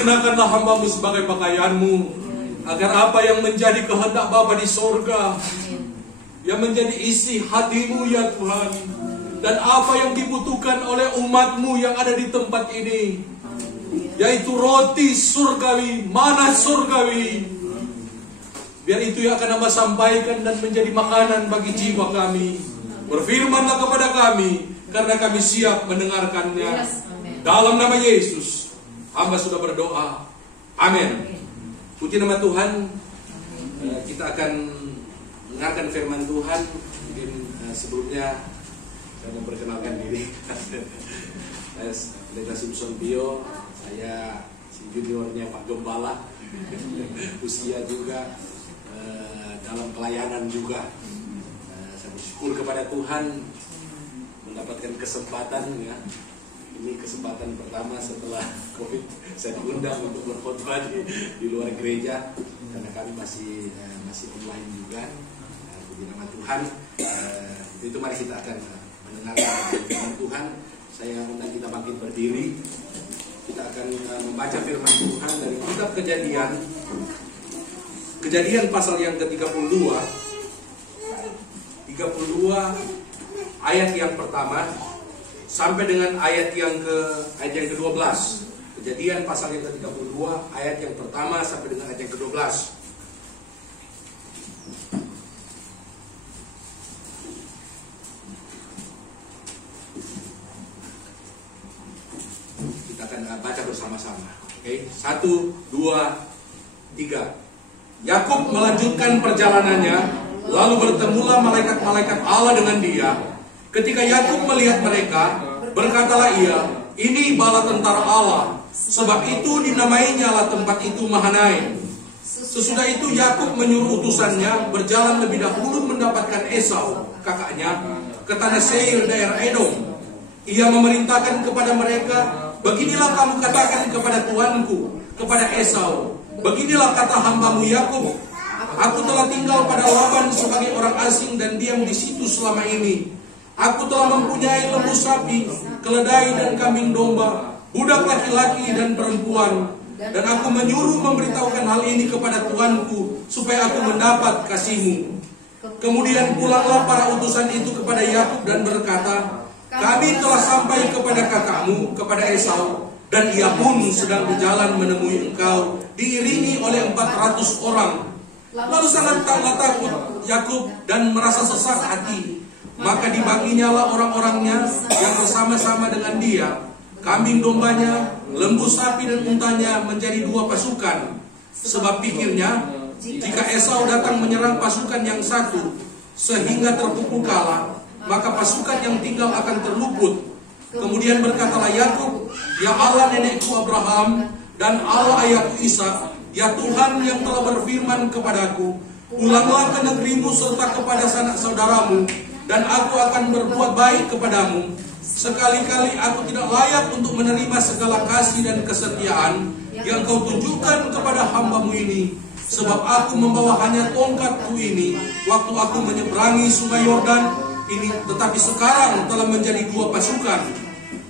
Kenakanlah hambamu sebagai pakaianmu, agar apa yang menjadi kehendak Bapa di sorga, yang menjadi isi hatimu ya Tuhan, dan apa yang dibutuhkan oleh umatmu yang ada di tempat ini, yaitu roti surgawi, mana surgawi, biar itu yang akan Hamba sampaikan dan menjadi makanan bagi jiwa kami. Berfirmanlah kepada kami, karena kami siap mendengarkannya. Dalam nama Yesus Hamba sudah berdoa. Amin. Puji nama Tuhan. Kita akan mendengarkan firman Tuhan. Mungkin sebelumnya saya memperkenalkan diri. Saya Pendeta Simpson Bio. Saya juniornya Pak Gembala. Usia juga dalam pelayanan juga. Saya bersyukur kepada Tuhan mendapatkan kesempatan ya. Ini kesempatan pertama setelah COVID saya diundang untuk berkhotbah di luar gereja, karena kami masih online juga. Puji nama Tuhan. Itu mari kita akan mendengarkan firman Tuhan. Saya undang kita bangkit berdiri. Kita akan membaca firman Tuhan dari kitab Kejadian pasal yang ke-32 ayat yang pertama sampai dengan ayat yang ke-12. Kejadian pasal yang ke-32 ayat yang pertama sampai dengan ayat yang ke-12. Kita akan baca bersama-sama. Oke, 1, 2, 3. Yakub melanjutkan perjalanannya, lalu bertemulah malaikat-malaikat Allah dengan dia. Ketika Yakub melihat mereka, berkatalah ia, ini bala tentara Allah, sebab itu dinamainya lah tempat itu Mahanaim. Sesudah itu Yakub menyuruh utusannya berjalan lebih dahulu mendapatkan Esau, kakaknya, ke tanah Seir daerah Edom. Ia memerintahkan kepada mereka, beginilah kamu katakan kepada tuanku, kepada Esau, beginilah kata hambamu Yakub, aku telah tinggal pada Laban sebagai orang asing dan diam di situ selama ini. Aku telah mempunyai lembu sapi, keledai dan kambing domba, budak laki-laki dan perempuan. Dan aku menyuruh memberitahukan hal ini kepada tuanku, supaya aku mendapat kasihmu. Kemudian pulanglah para utusan itu kepada Yakub dan berkata, kami telah sampai kepada kakakmu, kepada Esau, dan ia pun sedang berjalan menemui engkau, diiringi oleh 400 orang. Lalu sangat takut Yakub dan merasa sesak hati. Maka dibaginya lah orang-orangnya yang bersama-sama dengan dia, kambing dombanya, lembu sapi dan untanya menjadi 2 pasukan. Sebab pikirnya, jika Esau datang menyerang pasukan yang satu, sehingga terpukul kalah, maka pasukan yang tinggal akan terluput. Kemudian berkatalah Yakub, ya Allah nenekku Abraham dan Allah ayahku Ishak, ya Tuhan yang telah berfirman kepadaku, pulanglah ke negerimu serta kepada sanak saudaramu, dan aku akan berbuat baik kepadamu. Sekali-kali aku tidak layak untuk menerima segala kasih dan kesetiaan yang kau tunjukkan kepada hambamu ini. Sebab aku membawa hanya tongkatku ini waktu aku menyeberangi sungai Yordan ini, tetapi sekarang telah menjadi 2 pasukan.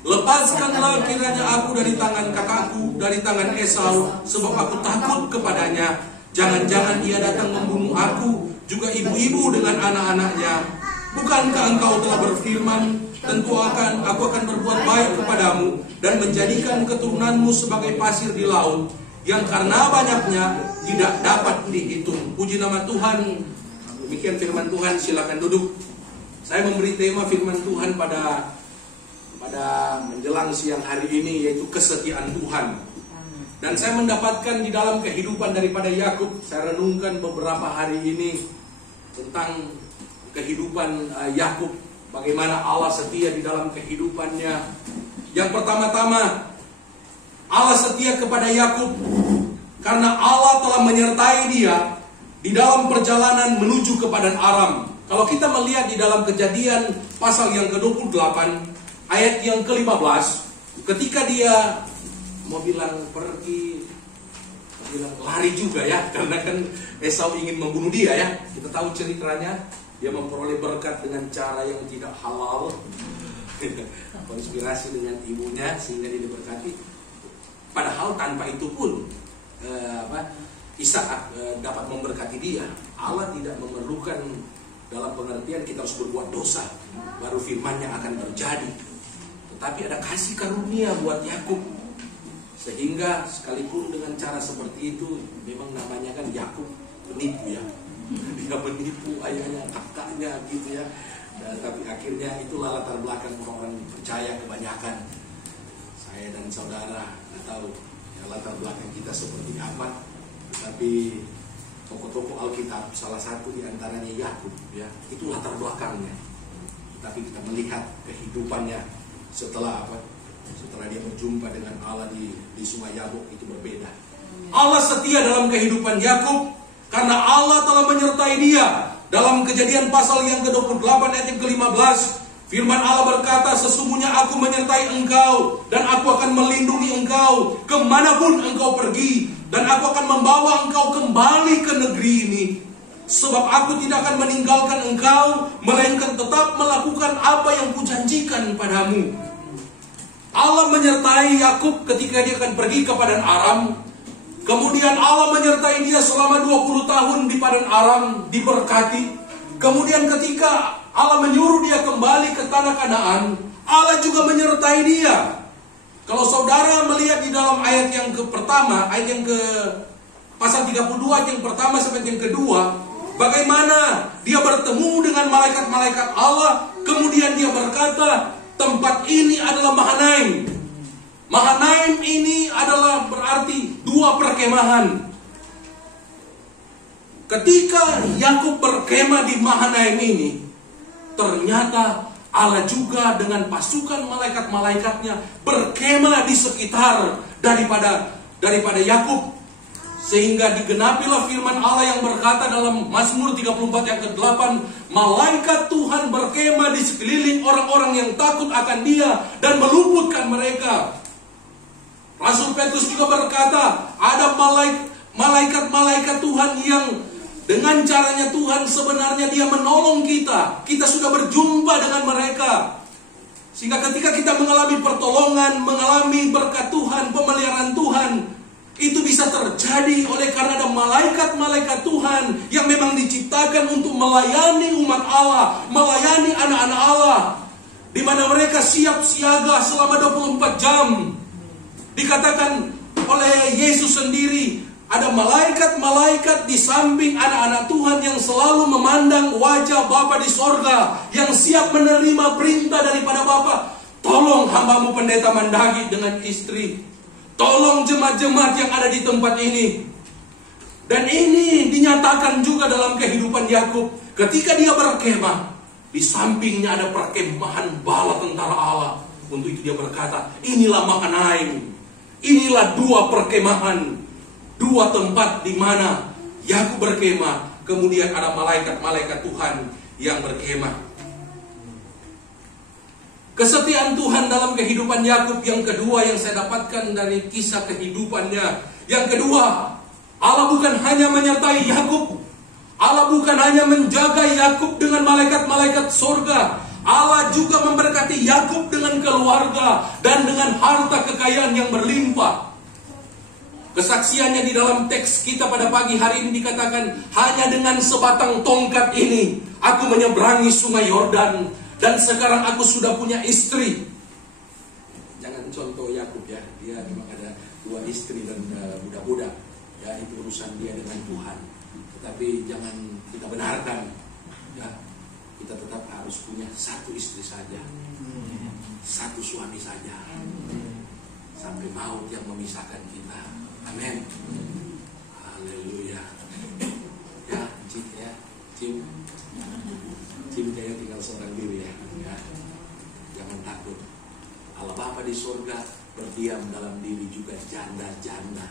Lepaskanlah kiranya aku dari tangan kakakku, dari tangan Esau, sebab aku takut kepadanya. Jangan-jangan ia datang membunuh aku, juga ibu-ibu dengan anak-anaknya. Bukankah engkau telah berfirman, tentu aku akan berbuat baik kepadamu dan menjadikan keturunanmu sebagai pasir di laut, yang karena banyaknya tidak dapat dihitung. Puji nama Tuhan. Demikian firman Tuhan. Silakan duduk. Saya memberi tema firman Tuhan pada menjelang siang hari ini, yaitu kesetiaan Tuhan. Dan saya mendapatkan di dalam kehidupan daripada Yakub, saya renungkan beberapa hari ini tentang kehidupan Yakub, bagaimana Allah setia di dalam kehidupannya. Yang pertama-tama, Allah setia kepada Yakub karena Allah telah menyertai dia di dalam perjalanan menuju ke Padan Aram. Kalau kita melihat di dalam Kejadian pasal yang ke-28 ayat yang ke-15, ketika dia mau bilang pergi, bilang lari juga ya, karena kan Esau ingin membunuh dia ya. Kita tahu ceritanya, dia memperoleh berkat dengan cara yang tidak halal, konspirasi dengan ibunya sehingga dia diberkati. Padahal tanpa itu pun Ishak dapat memberkati dia. Allah tidak memerlukan, dalam pengertian kita harus berbuat dosa baru firman-Nya akan terjadi. Tetapi ada kasih karunia buat Yakub, sehingga sekalipun dengan cara seperti itu, memang namanya kan Yakub penipu ya. Dia menipu ayahnya, kakaknya gitu ya. Tapi akhirnya itulah latar belakang orang percaya kebanyakan. Saya dan saudara nggak tahu ya, latar belakang kita seperti apa. Tapi tokoh-tokoh Alkitab, salah satu diantaranya Yakub ya, itu latar belakangnya. Tapi kita melihat kehidupannya setelah dia berjumpa dengan Allah di Sungai Yabok, itu berbeda. Allah setia dalam kehidupan Yakub karena Allah telah menyertai dia. Dalam Kejadian pasal yang ke-28 ayat yang ke-15, firman Allah berkata, sesungguhnya aku menyertai engkau dan aku akan melindungi engkau kemanapun engkau pergi, dan aku akan membawa engkau kembali ke negeri ini. Sebab aku tidak akan meninggalkan engkau, melainkan tetap melakukan apa yang kujanjikan padamu. Allah menyertai Yakub ketika dia akan pergi ke Padan Aram. Kemudian Allah menyertai dia selama 20 tahun di Padan Aram, diberkati. Kemudian ketika Allah menyuruh dia kembali ke tanah Kanaan, Allah juga menyertai dia. Kalau saudara melihat di dalam ayat yang pertama, ayat yang ke pasal 32 ayat yang pertama sampai yang kedua, bagaimana dia bertemu dengan malaikat-malaikat Allah, kemudian dia berkata, tempat ini adalah Mahanaim. Mahanaim ini adalah berarti dua perkemahan. Ketika Yakub berkemah di Mahanaim ini, ternyata Allah juga dengan pasukan malaikat-malaikatnya berkemah di sekitar daripada Yakub, sehingga digenapilah firman Allah yang berkata dalam Mazmur 34 ayat ke-8, malaikat Tuhan berkemah di sekeliling orang-orang yang takut akan dia dan meluputkan mereka. Rasul Petrus juga berkata, ada malaikat-malaikat Tuhan yang dengan caranya Tuhan sebenarnya dia menolong kita. Kita sudah berjumpa dengan mereka. Sehingga ketika kita mengalami pertolongan, mengalami berkat Tuhan, pemeliharaan Tuhan, itu bisa terjadi oleh karena ada malaikat-malaikat Tuhan yang memang diciptakan untuk melayani umat Allah, melayani anak-anak Allah, di mana mereka siap siaga selama 24 jam. Dikatakan oleh Yesus sendiri, ada malaikat-malaikat di samping anak-anak Tuhan yang selalu memandang wajah Bapa di sorga, yang siap menerima perintah daripada Bapa. Tolong hambamu pendeta Mandagi dengan istri, tolong jemaat-jemaat yang ada di tempat ini. Dan ini dinyatakan juga dalam kehidupan Yakub. Ketika dia berkemah, di sampingnya ada perkemahan bala tentara Allah. Untuk itu dia berkata, inilah Mahanaim. Inilah dua perkemahan, dua tempat di mana Yakub berkemah. Kemudian ada malaikat-malaikat Tuhan yang berkemah. Kesetiaan Tuhan dalam kehidupan Yakub yang kedua yang saya dapatkan dari kisah kehidupannya. Yang kedua, Allah bukan hanya menyertai Yakub, Allah bukan hanya menjaga Yakub dengan malaikat-malaikat surga, Allah juga memberkati Yakub dengan keluarga dan dengan harta kekayaan yang berlimpah. Kesaksiannya di dalam teks kita pada pagi hari ini dikatakan, hanya dengan sebatang tongkat ini aku menyeberangi sungai Yordan, dan sekarang aku sudah punya istri. Jangan contoh Yakub ya, dia memang ada 2 istri dan budak-budak. Ya, itu urusan dia dengan Tuhan. Tetapi jangan kita benarkan ya, kita tetap harus punya satu istri saja, satu suami saja, sampai maut yang memisahkan kita. Amin. Haleluya. Ya, Cim kayaknya tinggal seorang diri ya. Jangan takut. Allah Bapa di surga berdiam dalam diri juga janda-janda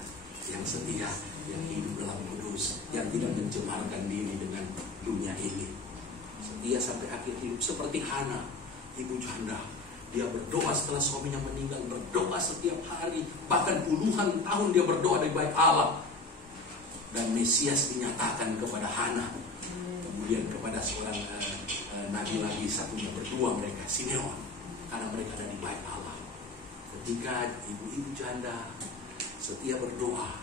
yang setia, yang hidup dalam kudus, yang tidak mencemarkan diri dengan dunia ini. Setia sampai akhir hidup, seperti Hana, ibu janda. Dia berdoa setelah suaminya meninggal, berdoa setiap hari, bahkan puluhan tahun dia berdoa di bait Allah. Dan Mesias dinyatakan kepada Hana, kemudian kepada seorang nabi lagi satunya, berdua mereka, Simeon, karena mereka ada di bait Allah. Ketika ibu-ibu janda setia berdoa,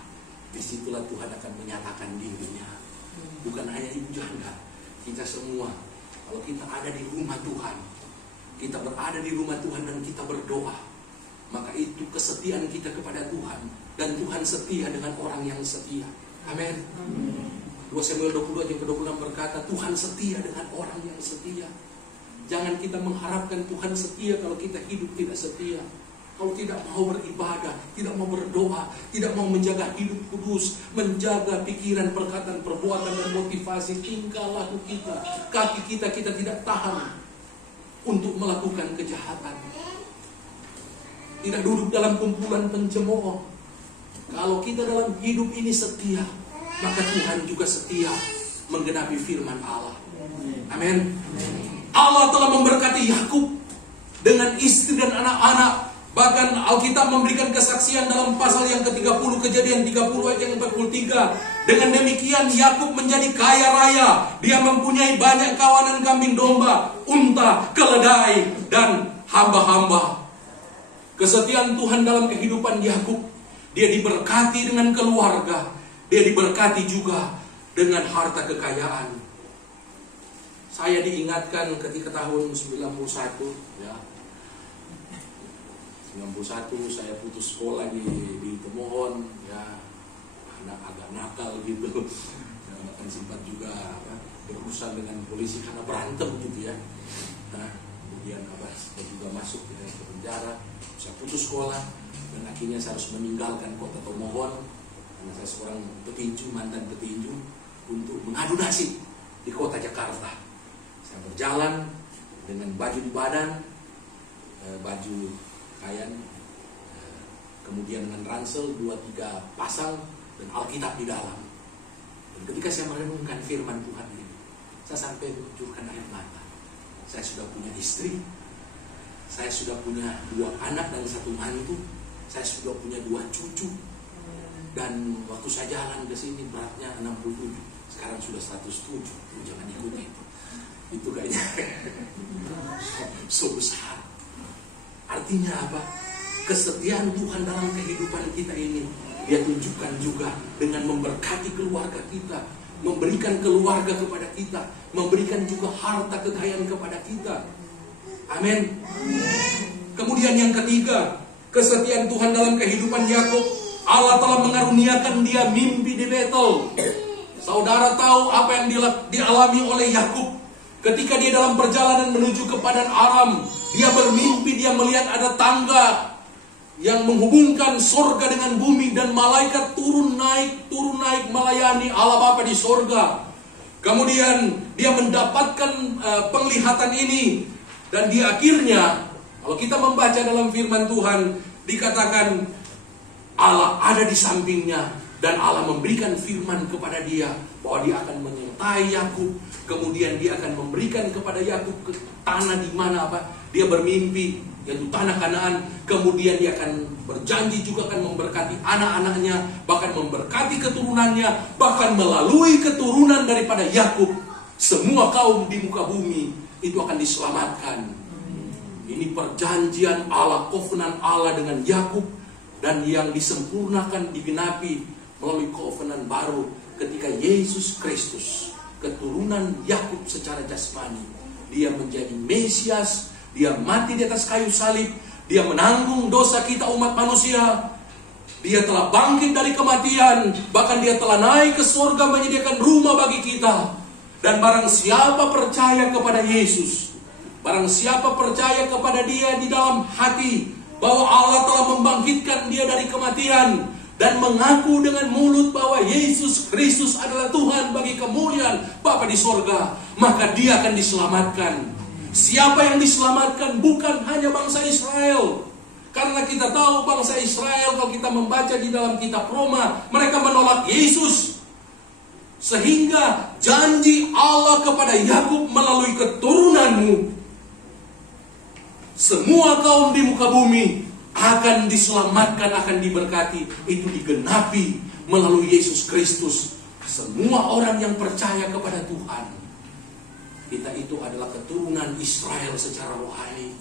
disitulah Tuhan akan menyatakan dirinya. Bukan hanya ibu janda, kita semua, kalau kita ada di rumah Tuhan, kita berada di rumah Tuhan dan kita berdoa, maka itu kesetiaan kita kepada Tuhan. Dan Tuhan setia dengan orang yang setia. Amin. 2 Samuel 22 ayat ke-26 berkata, Tuhan setia dengan orang yang setia. Jangan kita mengharapkan Tuhan setia kalau kita hidup tidak setia. Kalau tidak mau beribadah, tidak mau berdoa, tidak mau menjaga hidup kudus, menjaga pikiran, perkataan, perbuatan, dan motivasi, tingkah laku kita, kaki kita tidak tahan untuk melakukan kejahatan. Tidak duduk dalam kumpulan pencemooh. Kalau kita dalam hidup ini setia, maka Tuhan juga setia menggenapi firman Allah. Amin. Allah telah memberkati Yakub dengan istri dan anak-anak. Bahkan Alkitab memberikan kesaksian dalam pasal yang ke-30, Kejadian 30 ayat yang 43. Dengan demikian Yakub menjadi kaya raya. Dia mempunyai banyak kawanan kambing domba, unta, keledai, dan hamba-hamba. Kesetiaan Tuhan dalam kehidupan Yakub. Dia diberkati dengan keluarga. Dia diberkati juga dengan harta kekayaan. Saya diingatkan ketika tahun 91 ya. 91 saya putus sekolah di Temohon ya, anak agak nakal gitu ya, bahkan sempat juga berurusan dengan polisi karena berantem gitu ya. Nah, kemudian saya juga masuk ke penjara, saya putus sekolah dan akhirnya saya harus meninggalkan kota Temohon karena saya seorang petinju, mantan petinju, untuk mengadu nasib di kota Jakarta. Saya berjalan dengan baju di badan, baju kain, kemudian dengan ransel 2-3 pasang dan Alkitab di dalam. Dan ketika saya merenungkan firman Tuhan ini, saya sampai mengucurkan air mata. Saya sudah punya istri, saya sudah punya 2 anak dan 1 mantu, saya sudah punya 2 cucu. Dan waktu saya jalan ke sini beratnya 67, sekarang sudah 107. Jangan ikuti itu kayaknya so besar. Artinya apa? Kesetiaan Tuhan dalam kehidupan kita ini Dia tunjukkan juga dengan memberkati keluarga kita, memberikan keluarga kepada kita, memberikan juga harta kekayaan kepada kita. Amin. Kemudian yang ketiga, kesetiaan Tuhan dalam kehidupan Yakub. Allah telah mengaruniakan dia mimpi di Betel. Saudara tahu apa yang dialami oleh Yakub ketika dia dalam perjalanan menuju ke padang Aram. Dia bermimpi, dia melihat ada tangga yang menghubungkan surga dengan bumi, dan malaikat turun naik melayani Allah Bapa di surga. Kemudian dia mendapatkan penglihatan ini, dan di akhirnya kalau kita membaca dalam firman Tuhan dikatakan Allah ada di sampingnya, dan Allah memberikan firman kepada dia bahwa dia akan menyertai Yakub. Kemudian dia akan memberikan kepada Yakub ke tanah di mana dia bermimpi, yaitu tanah Kanaan. Kemudian dia akan berjanji juga akan memberkati anak-anaknya, bahkan memberkati keturunannya, bahkan melalui keturunan daripada Yakub semua kaum di muka bumi itu akan diselamatkan. Ini perjanjian Allah, covenant Allah dengan Yakub, dan yang disempurnakan, digenapi melalui covenant baru ketika Yesus Kristus, keturunan Yakub secara jasmani, dia menjadi Mesias. Dia mati di atas kayu salib, dia menanggung dosa kita umat manusia. Dia telah bangkit dari kematian, bahkan dia telah naik ke surga menyediakan rumah bagi kita. Dan barang siapa percaya kepada Yesus, barang siapa percaya kepada Dia di dalam hati bahwa Allah telah membangkitkan Dia dari kematian, dan mengaku dengan mulut bahwa Yesus Kristus adalah Tuhan bagi kemuliaan Bapa di sorga, maka dia akan diselamatkan. Siapa yang diselamatkan? Bukan hanya bangsa Israel. Karena kita tahu bangsa Israel, kalau kita membaca di dalam kitab Roma, mereka menolak Yesus. Sehingga janji Allah kepada Yakub melalui keturunanmu, semua kaum di muka bumi akan diselamatkan, akan diberkati. Itu digenapi melalui Yesus Kristus. Semua orang yang percaya kepada Tuhan, kita itu adalah keturunan Israel secara rohani.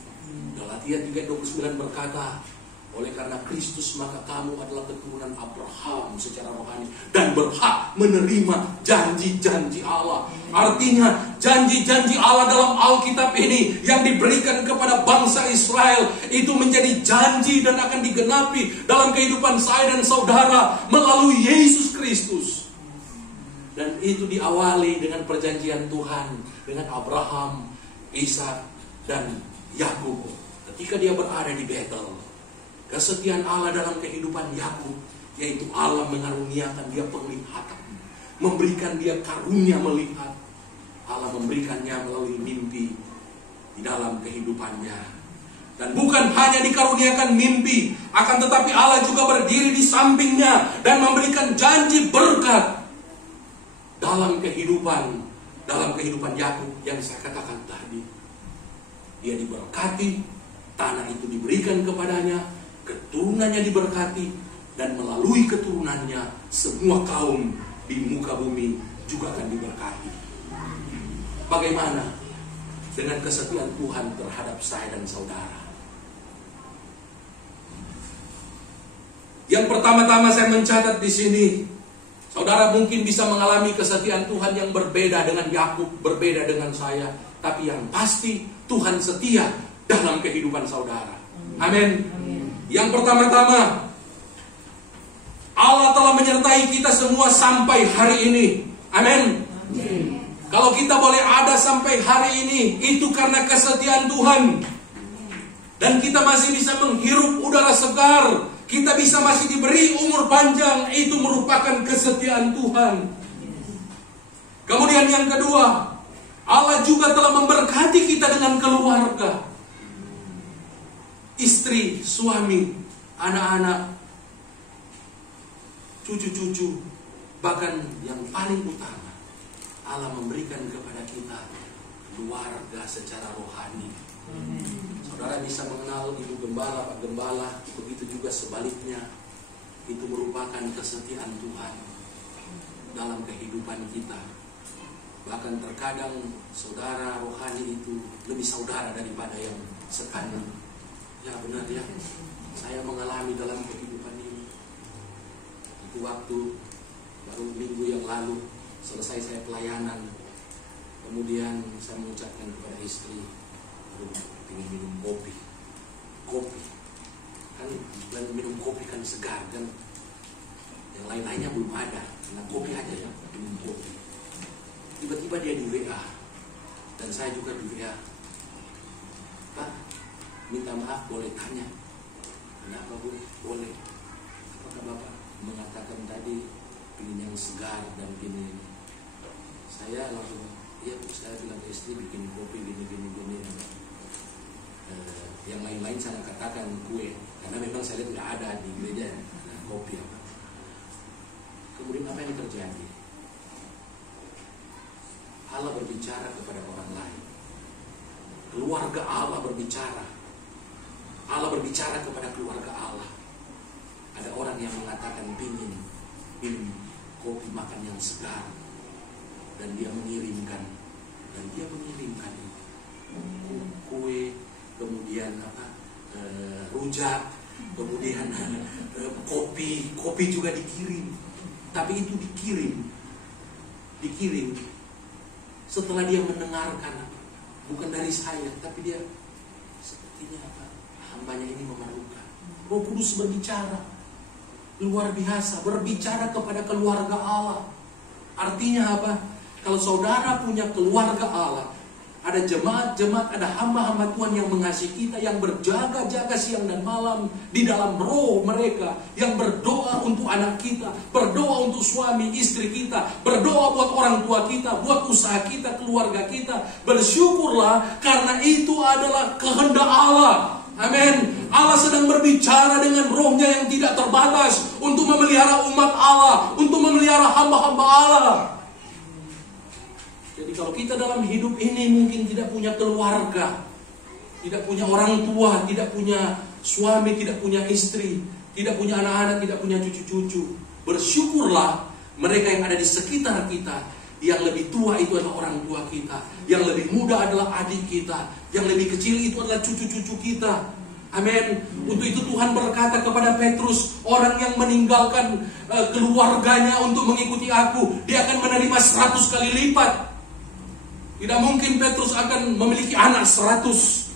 Galatia 3:29 berkata, oleh karena Kristus maka kamu adalah keturunan Abraham secara rohani dan berhak menerima janji-janji Allah. Artinya janji-janji Allah dalam Alkitab ini yang diberikan kepada bangsa Israel itu menjadi janji dan akan digenapi dalam kehidupan saya dan saudara melalui Yesus Kristus. Dan itu diawali dengan perjanjian Tuhan dengan Abraham, Ishak, dan Yakub ketika dia berada di Betel. Kesetiaan Allah dalam kehidupan Yakub, yaitu Allah mengaruniakan dia penglihatan, memberikan dia karunia melihat. Allah memberikannya melalui mimpi di dalam kehidupannya. Dan bukan hanya dikaruniakan mimpi, akan tetapi Allah juga berdiri di sampingnya dan memberikan janji berkat dalam kehidupan Yakub yang saya katakan tadi. Dia diberkati, tanah itu diberikan kepadanya, keturunannya diberkati, dan melalui keturunannya semua kaum di muka bumi juga akan diberkati. Bagaimana dengan kesetiaan Tuhan terhadap saya dan saudara? Yang pertama-tama saya mencatat di sini, saudara mungkin bisa mengalami kesetiaan Tuhan yang berbeda dengan Yakub, berbeda dengan saya, tapi yang pasti Tuhan setia dalam kehidupan saudara. Amin. Yang pertama-tama, Allah telah menyertai kita semua sampai hari ini. Amin. Kalau kita boleh ada sampai hari ini, itu karena kesetiaan Tuhan. Dan kita masih bisa menghirup udara segar, kita bisa masih diberi umur panjang, itu merupakan kesetiaan Tuhan. Kemudian yang kedua, Allah juga telah memberkati kita dengan keluarga. Istri, suami, anak-anak, cucu-cucu, bahkan yang paling utama, Allah memberikan kepada kita keluarga secara rohani. Saudara bisa mengenal ibu gembala, pak gembala, begitu juga sebaliknya. Itu merupakan kesetiaan Tuhan dalam kehidupan kita. Bahkan terkadang saudara rohani itu lebih saudara daripada yang sekandung. Ya benar ya, saya mengalami dalam kehidupan ini. Itu waktu baru minggu yang lalu selesai saya pelayanan, kemudian saya mengucapkan kepada istri, aduh, ingin minum kopi kan, dan minum kopi kan segar kan, yang lain-lainnya belum ada, karena kopi aja ya, minum kopi. Tiba-tiba dia di WA, dan saya juga di WA, Pak, minta maaf boleh tanya? Kenapa Bu? Boleh. Apakah Bapak mengatakan tadi ingin yang segar dan gini? Saya langsung, iya Bu, saya bilang ke istri bikin kopi gini. Yang lain-lain saya katakan kue, karena memang saya lihat nggak ada di meja kopi apa. Kemudian apa yang terjadi? Allah berbicara kepada orang lain. Keluarga Allah berbicara. Allah berbicara kepada keluarga Allah. Ada orang yang mengatakan pingin minum kopi, makan yang segar, dan dia mengirimkan itu kue, kemudian rujak, kemudian kopi juga dikirim. Tapi itu dikirim setelah dia mendengarkan, bukan dari saya, tapi dia sepertinya hambanya ini memerlukan. Roh Kudus berbicara luar biasa, berbicara kepada keluarga Allah. Artinya apa? Kalau saudara punya keluarga Allah, ada jemaat-jemaat, ada hamba-hamba Tuhan yang mengasihi kita, yang berjaga-jaga siang dan malam di dalam roh mereka, yang berdoa untuk anak kita, berdoa untuk suami istri kita, berdoa buat orang tua kita, buat usaha kita, keluarga kita. Bersyukurlah, karena itu adalah kehendak Allah. Amin. Allah sedang berbicara dengan rohnya yang tidak terbatas untuk memelihara umat Allah, untuk memelihara hamba-hamba Allah. Jadi kalau kita dalam hidup ini mungkin tidak punya keluarga, tidak punya orang tua, tidak punya suami, tidak punya istri, tidak punya anak-anak, tidak punya cucu-cucu, bersyukurlah mereka yang ada di sekitar kita. Yang lebih tua itu adalah orang tua kita, yang lebih muda adalah adik kita, yang lebih kecil itu adalah cucu-cucu kita. Amin. Untuk itu Tuhan berkata kepada Petrus, orang yang meninggalkan keluarganya untuk mengikuti aku, dia akan menerima 100 kali lipat. Tidak mungkin Petrus akan memiliki anak 100,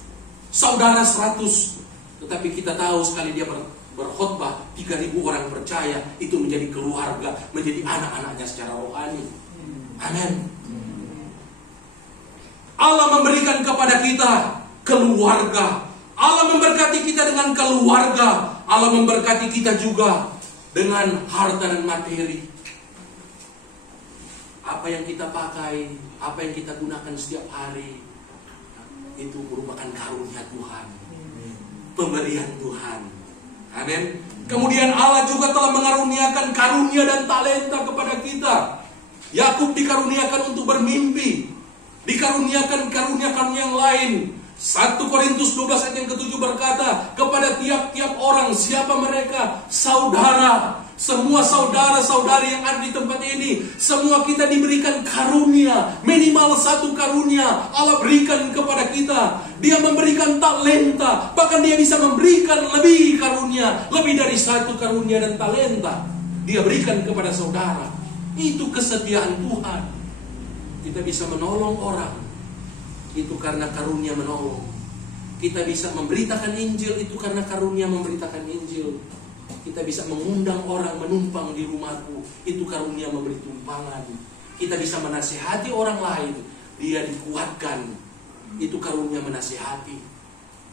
saudara 100. Tetapi kita tahu sekali dia berkhotbah, 3.000 orang percaya, itu menjadi keluarga, menjadi anak-anaknya secara rohani. Amin. Allah memberikan kepada kita keluarga. Allah memberkati kita dengan keluarga. Allah memberkati kita juga dengan harta dan materi. Apa yang kita pakai, apa yang kita gunakan setiap hari, itu merupakan karunia Tuhan, pemberian Tuhan. Amin. Kemudian Allah juga telah mengaruniakan karunia dan talenta kepada kita. Yakub dikaruniakan untuk bermimpi, dikaruniakan karunia yang lain. 1 Korintus 12 ayat yang ke-7 berkata, kepada tiap-tiap orang, siapa mereka? Saudara. Semua saudara-saudari yang ada di tempat ini, semua kita diberikan karunia. Minimal 1 karunia Allah berikan kepada kita. Dia memberikan talenta, bahkan dia bisa memberikan lebih karunia, lebih dari 1 karunia dan talenta. Dia berikan kepada saudara. Itu kesetiaan Tuhan. Kita bisa menolong orang, itu karena karunia menolong. Kita bisa memberitakan Injil, itu karena karunia memberitakan Injil. Kita bisa mengundang orang menumpang di rumahku, itu karunia memberi tumpangan. Kita bisa menasihati orang lain, dia dikuatkan, itu karunia menasihati.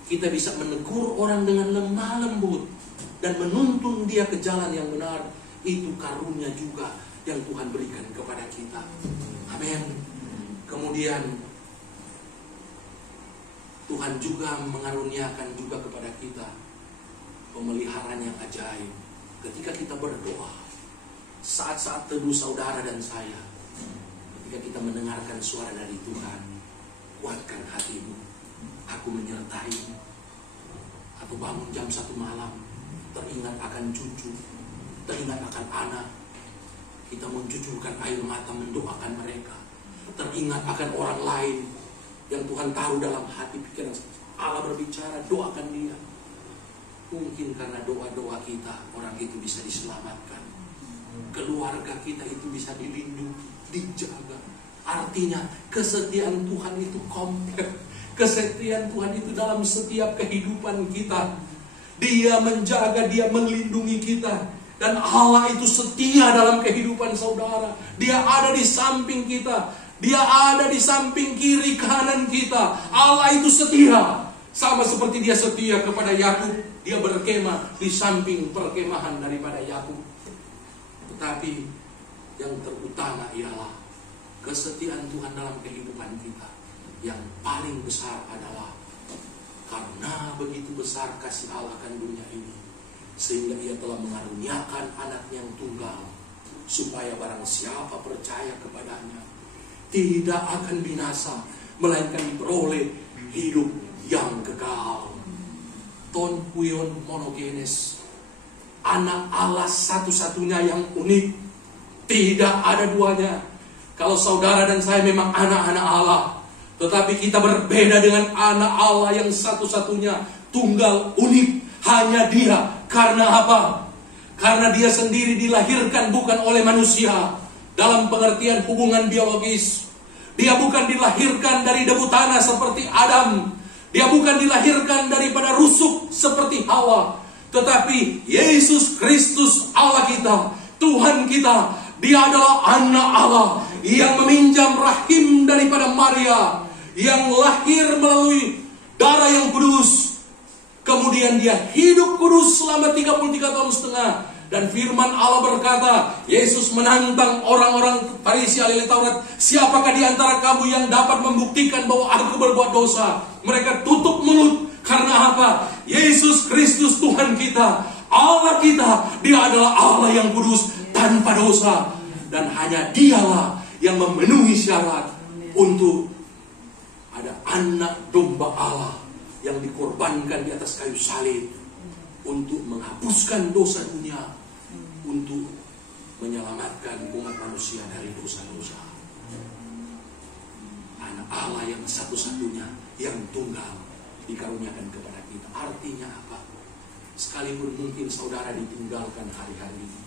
Kita bisa menegur orang dengan lemah lembut dan menuntun dia ke jalan yang benar, itu karunia juga yang Tuhan berikan kepada kita. Amin. Kemudian Tuhan juga mengaruniakan juga kepada kita pemeliharaan yang ajaib. Ketika kita berdoa, saat-saat teduh saudara dan saya, ketika kita mendengarkan suara dari Tuhan, kuatkan hatimu, aku menyertaimu. Atau bangun jam 1 malam, teringat akan cucu, teringat akan anak, kita mencucurkan air mata mendoakan mereka. Teringat akan orang lain yang Tuhan taruh dalam hati pikiran, Allah berbicara, doakan dia. Mungkin karena doa-doa kita, orang itu bisa diselamatkan, keluarga kita itu bisa dilindungi, dijaga. Artinya kesetiaan Tuhan itu komplek. Kesetiaan Tuhan itu dalam setiap kehidupan kita. Dia menjaga, dia melindungi kita. Dan Allah itu setia dalam kehidupan saudara. Dia ada di samping kita, dia ada di samping kiri kanan kita. Allah itu setia. Sama seperti dia setia kepada Yakub, dia berkemah di samping perkemahan daripada Yakub. Tetapi yang terutama ialah kesetiaan Tuhan dalam kehidupan kita. Yang paling besar adalah karena begitu besar kasih Allah akan dunia ini, sehingga ia telah mengaruniakan anak yang tunggal, supaya barang siapa percaya kepadanya tidak akan binasa, melainkan diperoleh hidup yang kekal. Ton huion monogenes, anak Allah satu-satunya yang unik, tidak ada duanya. Kalau saudara dan saya memang anak-anak Allah, tetapi kita berbeda dengan anak Allah yang satu-satunya, tunggal, unik, hanya dia. Karena apa? Karena dia sendiri dilahirkan bukan oleh manusia dalam pengertian hubungan biologis. Dia bukan dilahirkan dari debu tanah seperti Adam. Dia bukan dilahirkan daripada rusuk seperti Hawa. Tetapi Yesus Kristus Allah kita, Tuhan kita, Dia adalah anak Allah yang meminjam rahim daripada Maria, yang lahir melalui darah yang kudus. Kemudian dia hidup kudus selama 33 tahun setengah. Dan firman Allah berkata, Yesus menantang orang-orang Farisi ahli Taurat, siapakah di antara kamu yang dapat membuktikan bahwa aku berbuat dosa? Mereka tutup mulut. Karena apa? Yesus Kristus Tuhan kita, Allah kita, Dia adalah Allah yang kudus tanpa dosa. Dan hanya Dialah yang memenuhi syarat untuk ada anak domba Allah yang dikorbankan di atas kayu salib untuk menghapuskan dosa dunia, untuk menyelamatkan umat manusia dari dosa-dosa. Anak Allah yang satu-satunya, yang tunggal, dikaruniakan kepada kita. Artinya apa? Sekalipun mungkin saudara ditinggalkan hari-hari ini,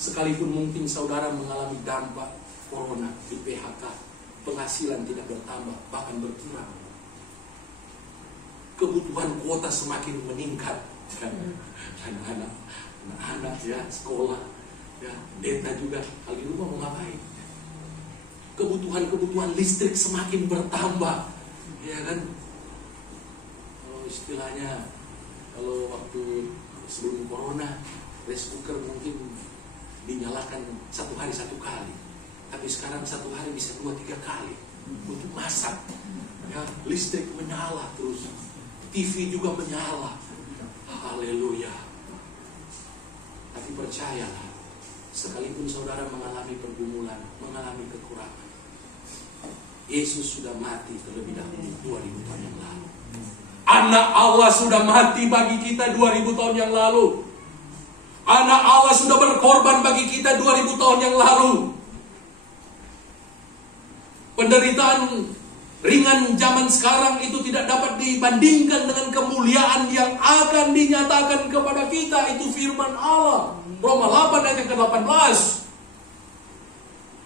sekalipun mungkin saudara mengalami dampak corona, di PHK, penghasilan tidak bertambah, bahkan berkurang, kebutuhan kuota semakin meningkat, anak-anak ya sekolah, ya deta juga, hal di rumah mau ngapain? Kebutuhan listrik semakin bertambah, ya kan? Kalau istilahnya, kalau waktu sebelum corona, rice cooker mungkin dinyalakan 1 hari 1 kali, tapi sekarang 1 hari bisa 2-3 kali untuk masak. Ya, listrik menyala terus, TV juga menyala. Haleluya. Tapi percayalah, sekalipun saudara mengalami pergumulan, mengalami kekurangan, Yesus sudah mati terlebih dahulu 2000 tahun yang lalu. Anak Allah sudah mati bagi kita 2000 tahun yang lalu. Anak Allah sudah berkorban bagi kita 2000 tahun yang lalu. Penderitaan ringan zaman sekarang itu tidak dapat dibandingkan dengan kemuliaan yang akan dinyatakan kepada kita. Itu firman Allah, Roma 8 ayat ke-18.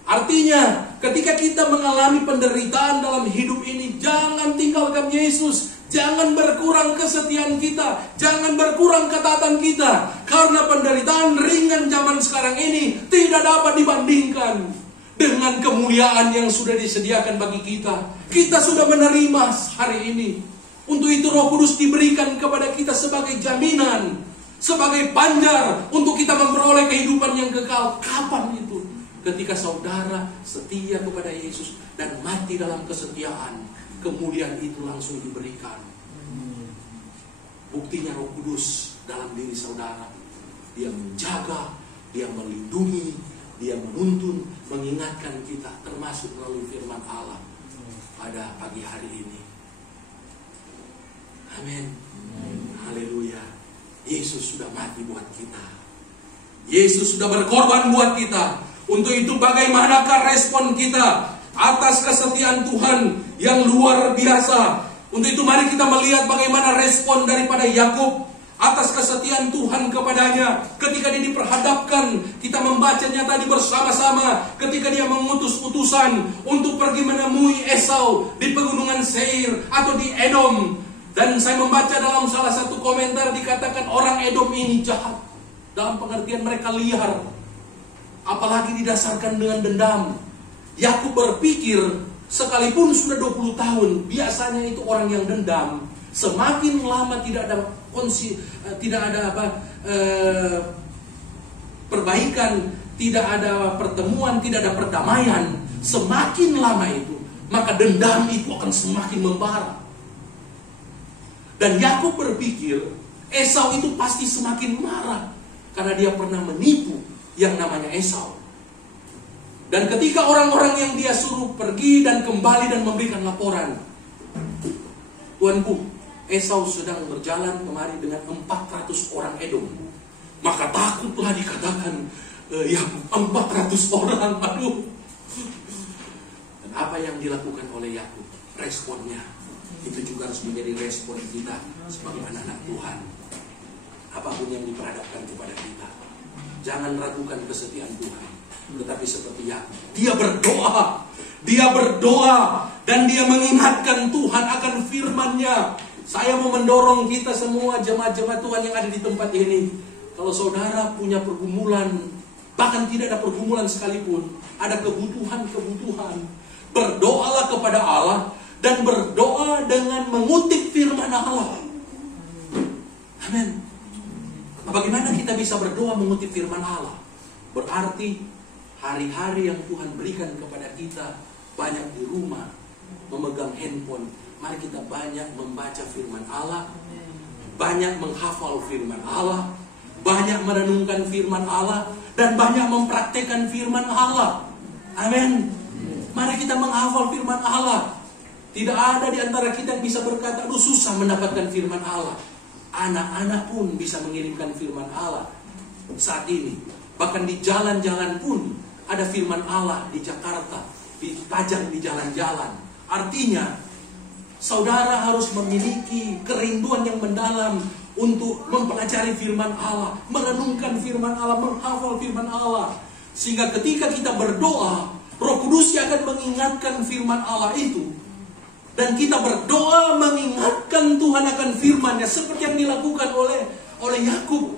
Artinya, ketika kita mengalami penderitaan dalam hidup ini, jangan tinggalkan Yesus. Jangan berkurang kesetiaan kita, jangan berkurang ketaatan kita, karena penderitaan ringan zaman sekarang ini tidak dapat dibandingkan dengan kemuliaan yang sudah disediakan bagi kita. Kita sudah menerima hari ini. Untuk itu Roh Kudus diberikan kepada kita sebagai jaminan, sebagai panjar untuk kita memperoleh kehidupan yang kekal. Kapan itu? Ketika saudara setia kepada Yesus dan mati dalam kesetiaan, kemudian itu langsung diberikan. Buktinya Roh Kudus dalam diri saudara. Dia menjaga, dia melindungi, dia menuntun, mengingatkan kita, termasuk melalui firman Allah pada pagi hari ini. Amin. Haleluya. Yesus sudah mati buat kita. Yesus sudah berkorban buat kita. Untuk itu bagaimanakah respon kita atas kesetiaan Tuhan yang luar biasa? Untuk itu mari kita melihat bagaimana respon daripada Yakub atas kesetiaan Tuhan kepadanya. Ketika dia diperhadapkan, kita membacanya tadi bersama-sama, ketika dia mengutus utusan untuk pergi menemui Esau di pegunungan Seir atau di Edom. Dan saya membaca dalam salah satu komentar dikatakan orang Edom ini jahat, dalam pengertian mereka liar, apalagi didasarkan dengan dendam. Yakub berpikir, sekalipun sudah 20 tahun, biasanya itu orang yang dendam, semakin lama tidak ada perbaikan, tidak ada pertemuan, tidak ada perdamaian, semakin lama itu, maka dendam itu akan semakin membara. Dan Yakub berpikir, Esau itu pasti semakin marah, karena dia pernah menipu yang namanya Esau. Dan ketika orang-orang yang dia suruh pergi dan kembali dan memberikan laporan, Tuanku, Esau sedang berjalan kemari dengan 400 orang Edom. Maka takutlah dikatakan, ya 400 orang, aduh. Dan apa yang dilakukan oleh Yakub? Responnya, itu juga harus menjadi respon kita sebagai anak-anak Tuhan. Apapun yang diperhadapkan kepada kita, jangan ragukan kesetiaan Tuhan. Tetapi seperti Yakub, dia berdoa dan dia mengingatkan Tuhan akan firman-Nya. Saya mau mendorong kita semua jemaat-jemaat Tuhan yang ada di tempat ini. Kalau saudara punya pergumulan, Bahkan tidak ada pergumulan sekalipun, ada kebutuhan-kebutuhan. Berdoalah kepada Allah dan berdoa dengan mengutip firman Allah. Amin. Bagaimana kita bisa berdoa mengutip firman Allah? Berarti hari-hari yang Tuhan berikan kepada kita, banyak di rumah memegang handphone, mari kita banyak membaca firman Allah, banyak menghafal firman Allah, banyak merenungkan firman Allah, dan banyak mempraktekkan firman Allah. Amin. Mari kita menghafal firman Allah. Tidak ada di antara kita yang bisa berkata, aduh susah mendapatkan firman Allah. Anak-anak pun bisa mengirimkan firman Allah saat ini. Bahkan di jalan-jalan pun ada firman Allah di Jakarta, dipajang di jalan-jalan. Artinya, saudara harus memiliki kerinduan yang mendalam untuk mempelajari firman Allah, merenungkan firman Allah, menghafal firman Allah. Sehingga ketika kita berdoa, Roh Kudus akan mengingatkan firman Allah itu. Dan kita berdoa mengingatkan Tuhan akan firman-Nya seperti yang dilakukan oleh Yakub.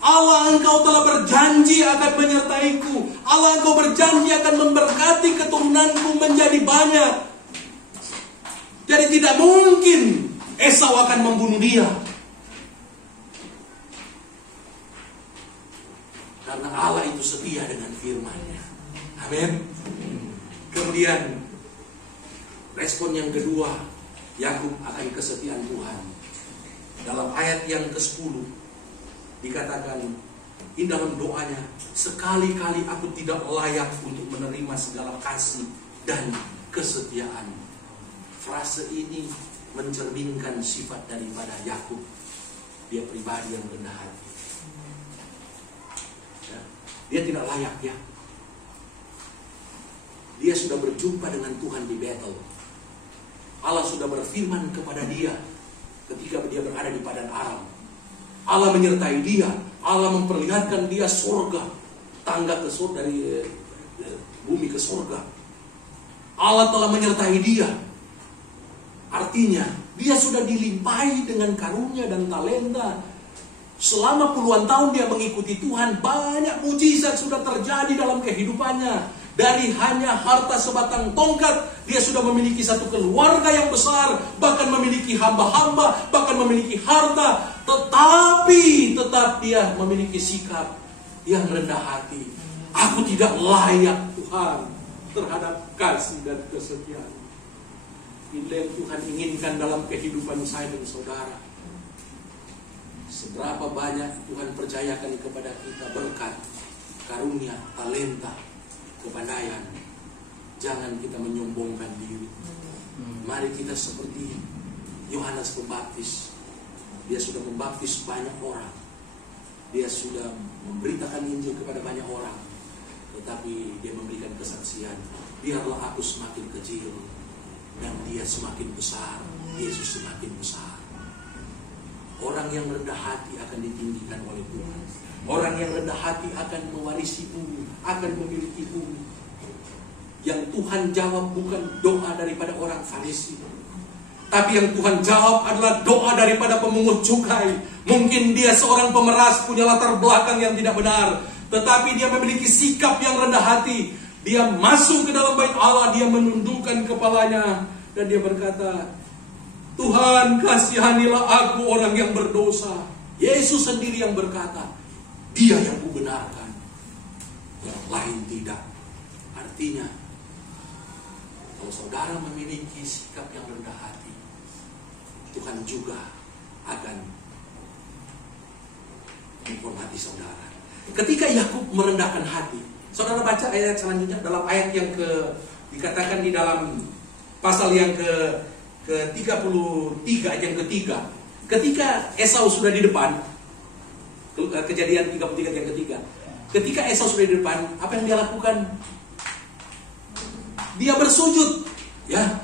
Allah, Engkau telah berjanji akan menyertaiku. Allah, Engkau berjanji akan memberkati keturunanku menjadi banyak. Jadi tidak mungkin Esau akan membunuh dia. Karena Allah itu setia dengan firman-Nya. Amin. Kemudian respon yang kedua, Yakub akan kesetiaan Tuhan. Dalam ayat yang ke-10 dikatakan, di dalam doanya, sekali-kali aku tidak layak untuk menerima segala kasih dan kesetiaan. Frase ini mencerminkan sifat daripada Yakub. Dia pribadi yang rendah hati. Ya, dia tidak layak ya. Dia sudah berjumpa dengan Tuhan di Betel. Allah sudah berfirman kepada dia ketika dia berada di padang Aram. Allah menyertai dia. Allah memperlihatkan dia surga, tangga ke surga, dari bumi ke surga. Allah telah menyertai dia. Artinya dia sudah dilimpahi dengan karunia dan talenta. Selama puluhan tahun dia mengikuti Tuhan, banyak mujizat sudah terjadi dalam kehidupannya. Dari hanya harta sebatang tongkat, dia sudah memiliki satu keluarga yang besar, bahkan memiliki hamba-hamba, bahkan memiliki harta. Tetapi tetap dia memiliki sikap yang rendah hati. Aku tidak layak Tuhan terhadap kasih dan kesetiaan. Inilah yang Tuhan inginkan dalam kehidupan saya dan saudara. Seberapa banyak Tuhan percayakan kepada kita berkat, karunia, talenta, kepandaian. Jangan kita menyombongkan diri. Mari kita seperti Yohanes Pembaptis. Dia sudah membaptis banyak orang. Dia sudah memberitakan Injil kepada banyak orang. Tetapi dia memberikan kesaksian, biarlah aku semakin kecil dan dia semakin besar, Yesus semakin besar. Orang yang rendah hati akan ditinggikan oleh Tuhan. Orang yang rendah hati akan mewarisi bumi, akan memiliki bumi. Yang Tuhan jawab bukan doa daripada orang Farisi, tapi yang Tuhan jawab adalah doa daripada pemungut cukai. Mungkin dia seorang pemeras, punya latar belakang yang tidak benar, tetapi dia memiliki sikap yang rendah hati. Dia masuk ke dalam bait Allah, dia menundukkan kepalanya, dan dia berkata, Tuhan kasihanilah aku orang yang berdosa. Yesus sendiri yang berkata, dia yang kubenarkan, yang lain tidak. Artinya, kalau saudara memiliki sikap yang rendah hati, Tuhan juga akan menghormati saudara. Ketika Yakub merendahkan hati, saudara baca ayat selanjutnya, dalam ayat yang dikatakan di dalam pasal yang ke-33 ayat yang ketiga. Ketika Esau sudah di depan, Kejadian 33 ayat yang ketiga. Ketika Esau sudah di depan, apa yang dia lakukan? Dia bersujud, ya.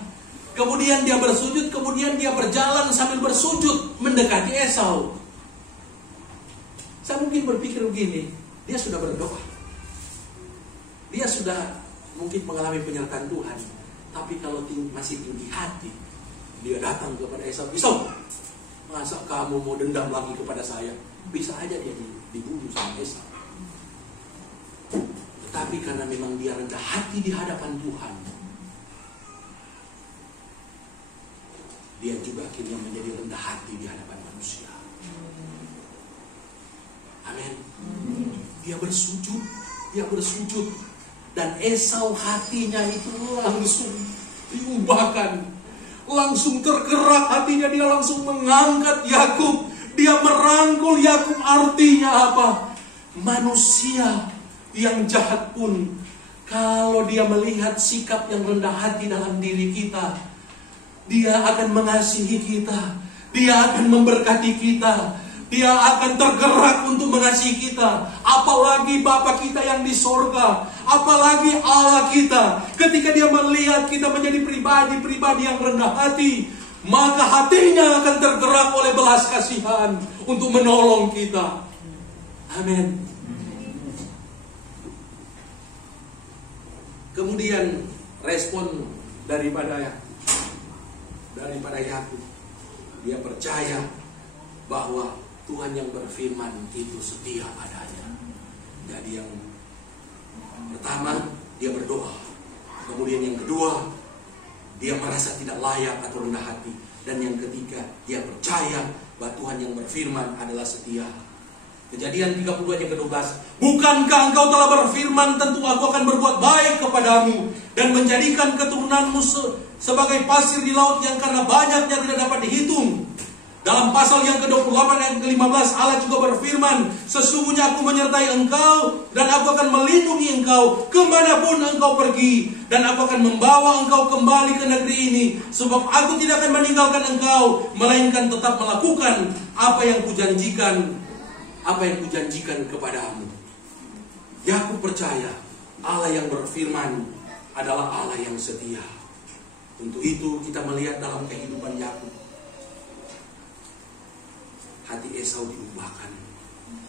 Kemudian dia bersujud, kemudian dia berjalan sambil bersujud mendekati Esau. Saya mungkin berpikir begini, dia sudah berdoa. Dia sudah mungkin mengalami penyertaan Tuhan. Tapi kalau masih tinggi hati, dia datang kepada Esau. Esau, masa kamu mau dendam lagi kepada saya? Bisa aja dia dibunuh sama Esau. Tetapi karena memang dia rendah hati di hadapan Tuhan, dia juga akhirnya menjadi rendah hati di hadapan manusia. Amin. Dia bersujud. Dan Esau hatinya itu langsung diubahkan. Langsung tergerak hatinya, dia langsung mengangkat Yakub. Dia merangkul Yakub. Artinya apa? Manusia yang jahat pun, kalau dia melihat sikap yang rendah hati dalam diri kita, dia akan mengasihi kita, dia akan memberkati kita, dia akan tergerak untuk mengasihi kita. Apalagi Bapa kita yang di sorga, apalagi Allah kita. Ketika dia melihat kita menjadi pribadi-pribadi yang rendah hati, maka hatinya akan tergerak oleh belas kasihan untuk menolong kita. Amin. Kemudian respon daripada Yakub, dia percaya bahwa Tuhan yang berfirman itu setia adanya. Jadi yang pertama, dia berdoa. Kemudian yang kedua, dia merasa tidak layak atau rendah hati. Dan yang ketiga, dia percaya bahwa Tuhan yang berfirman adalah setia. Kejadian 32 ayat ke-12. Bukankah engkau telah berfirman, tentu aku akan berbuat baik kepadamu dan menjadikan keturunanmu sebagai pasir di laut yang karena banyaknya tidak dapat dihitung. Dalam pasal yang ke-28 ayat ke-15 Allah juga berfirman, sesungguhnya aku menyertai engkau dan aku akan melindungi engkau kemanapun engkau pergi, dan aku akan membawa engkau kembali ke negeri ini, sebab aku tidak akan meninggalkan engkau, melainkan tetap melakukan apa yang kujanjikan kepadamu. Yakub percaya Allah yang berfirman adalah Allah yang setia. Untuk itu kita melihat dalam kehidupan Yakub, hati Esau diubahkan.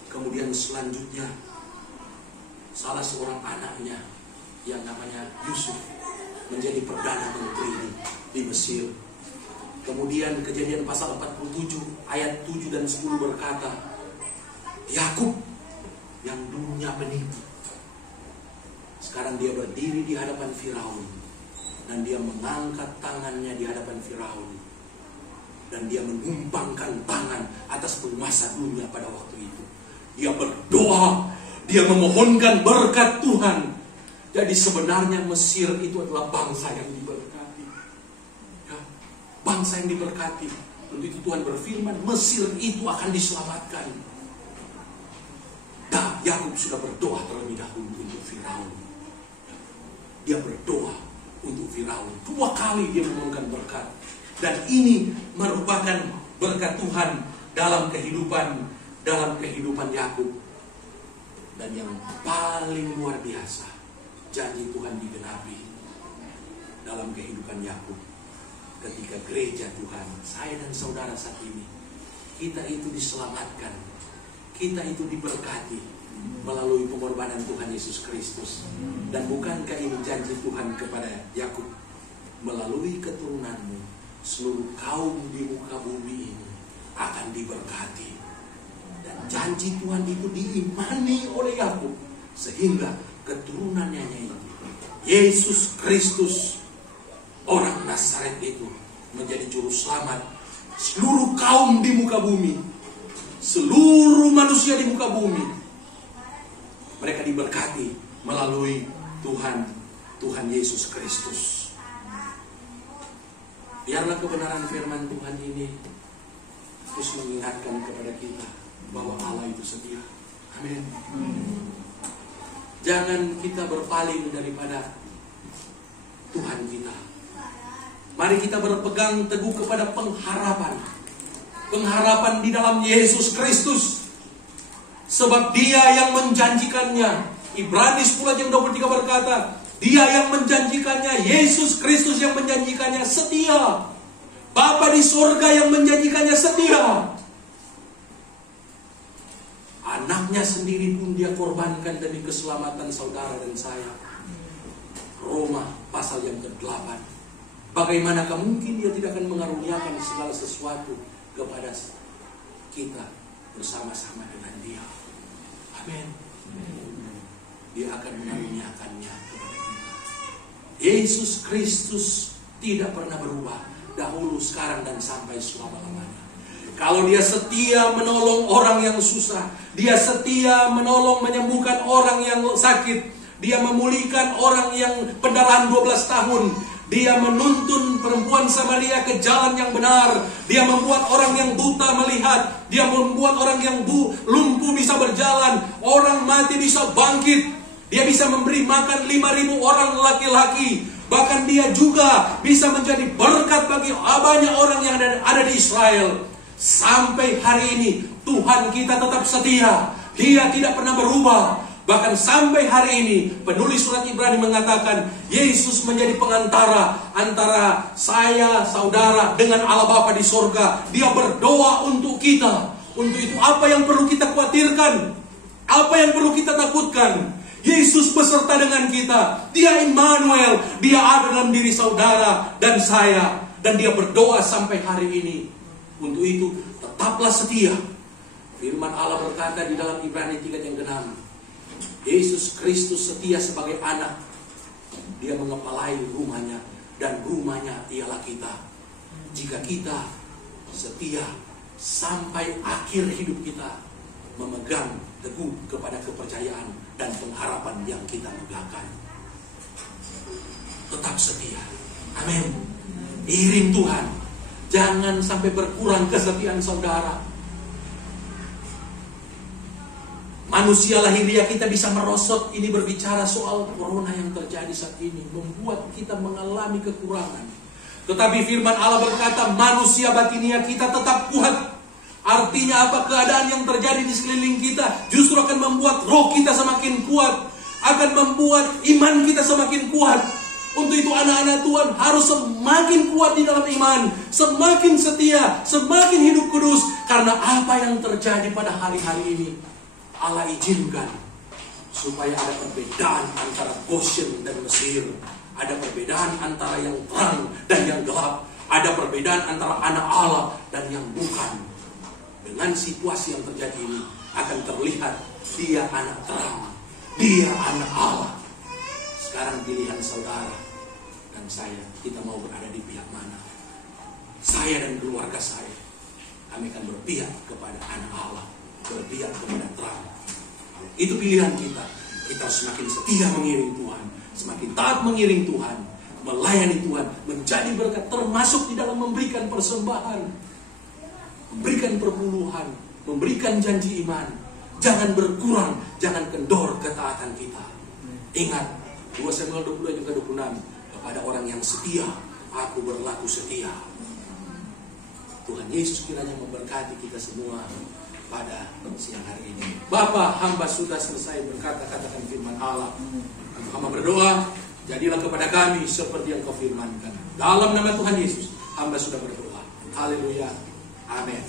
Kemudian selanjutnya salah seorang anaknya yang namanya Yusuf menjadi perdana menteri di Mesir. Kemudian Kejadian pasal 47 ayat 7 dan 10 berkata, Yakub yang dulunya penipu, sekarang dia berdiri di hadapan Firaun dan dia mengangkat tangannya di hadapan Firaun. Dan dia menumpangkan tangan atas penguasa dunia pada waktu itu. Dia berdoa, dia memohonkan berkat Tuhan. Jadi sebenarnya Mesir itu adalah bangsa yang diberkati. Ya, bangsa yang diberkati. Untuk itu Tuhan berfirman, Mesir itu akan diselamatkan. Nah, Yakub sudah berdoa terlebih dahulu untuk Firaun. Dia berdoa untuk Firaun. 2 kali dia memohonkan berkat. Dan ini merupakan berkat Tuhan dalam kehidupan Yakub. Dan yang paling luar biasa, janji Tuhan digenapi dalam kehidupan Yakub. Ketika gereja Tuhan, saya dan saudara saat ini, kita itu diselamatkan, kita itu diberkati melalui pengorbanan Tuhan Yesus Kristus. Dan bukankah ini janji Tuhan kepada Yakub, melalui keturunanmu seluruh kaum di muka bumi ini akan diberkati. Dan janji Tuhan itu diimani oleh Yakub, sehingga keturunannya itu, Yesus Kristus, orang Nazaret itu, menjadi juru selamat seluruh kaum di muka bumi. Seluruh manusia di muka bumi, mereka diberkati melalui Tuhan Yesus Kristus. Biarlah kebenaran firman Tuhan ini terus mengingatkan kepada kita bahwa Allah itu setia. Amin. Jangan kita berpaling daripada Tuhan kita. Mari kita berpegang teguh kepada pengharapan. Pengharapan di dalam Yesus Kristus. Sebab Dia yang menjanjikannya. Ibrani 10 ayat 23 berkata, Dia yang menjanjikannya, Yesus Kristus yang menjanjikannya setia. Bapa di surga yang menjanjikannya setia. Anaknya sendiri pun Dia korbankan demi keselamatan saudara dan saya. Roma pasal yang ke-8. Bagaimanakah mungkin Dia tidak akan mengaruniakan segala sesuatu kepada kita bersama-sama dengan Dia. Amin. Dia akan mengaruniakannya kepada kita. Yesus Kristus tidak pernah berubah, dahulu, sekarang, dan sampai selama-lamanya. Kalau dia setia menolong orang yang susah, dia setia menolong menyembuhkan orang yang sakit, dia memulihkan orang yang pendarahan 12 tahun, dia menuntun perempuan Samaria ke jalan yang benar, dia membuat orang yang buta melihat, dia membuat orang yang lumpuh bisa berjalan, orang mati bisa bangkit, dia bisa memberi makan 5.000 orang laki-laki. Bahkan dia juga bisa menjadi berkat bagi banyak orang yang ada di Israel. Sampai hari ini Tuhan kita tetap setia. Dia tidak pernah berubah. Bahkan sampai hari ini penulis surat Ibrani mengatakan Yesus menjadi pengantara antara saya, saudara, dengan Allah Bapa di sorga. Dia berdoa untuk kita. Untuk itu apa yang perlu kita khawatirkan? Apa yang perlu kita takutkan? Yesus beserta dengan kita. Dia Immanuel. Dia ada dalam diri saudara dan saya. Dan dia berdoa sampai hari ini. Untuk itu tetaplah setia. Firman Allah berkata di dalam Ibrani 3 yang ke-6, Yesus Kristus setia sebagai anak. Dia mengepalai rumahnya, dan rumahnya ialah kita. Jika kita setia sampai akhir hidup kita, memegang teguh kepada kepercayaan dan pengharapan yang kita megahkan, tetap setia. Amin. Iring Tuhan. Jangan sampai berkurang kesetiaan saudara. Manusia lahiriah kita bisa merosot. Ini berbicara soal corona yang terjadi saat ini, membuat kita mengalami kekurangan. Tetapi firman Allah berkata manusia batinia kita tetap kuat. Artinya apa? Keadaan yang terjadi di sekeliling kita justru akan membuat roh kita semakin kuat, akan membuat iman kita semakin kuat. Untuk itu anak-anak Tuhan harus semakin kuat di dalam iman, semakin setia, semakin hidup kudus. Karena apa yang terjadi pada hari-hari ini, Allah izinkan supaya ada perbedaan antara Goshen dan Mesir. Ada perbedaan antara yang terang dan yang gelap. Ada perbedaan antara anak Allah dan yang bukan. Dengan situasi yang terjadi ini akan terlihat dia anak terang, dia anak Allah. Sekarang pilihan saudara dan saya, kita mau berada di pihak mana? Saya dan keluarga saya, kami akan berpihak kepada anak Allah, berpihak kepada terang. Itu pilihan kita. Kita semakin setia mengiring Tuhan, semakin taat mengiring Tuhan, melayani Tuhan, menjadi berkat, termasuk di dalam memberikan persembahan, memberikan perpuluhan, memberikan janji iman. Jangan berkurang, jangan kendor ketaatan kita. Ingat 2 Samuel 22-26, kepada orang yang setia aku berlaku setia. Tuhan Yesus kiranya memberkati kita semua pada siang hari ini. Bapa, hamba sudah selesai berkata, katakan firman Allah. Hamba berdoa, jadilah kepada kami seperti yang kau firmankan. Dalam nama Tuhan Yesus, hamba sudah berdoa. Haleluya. Amin.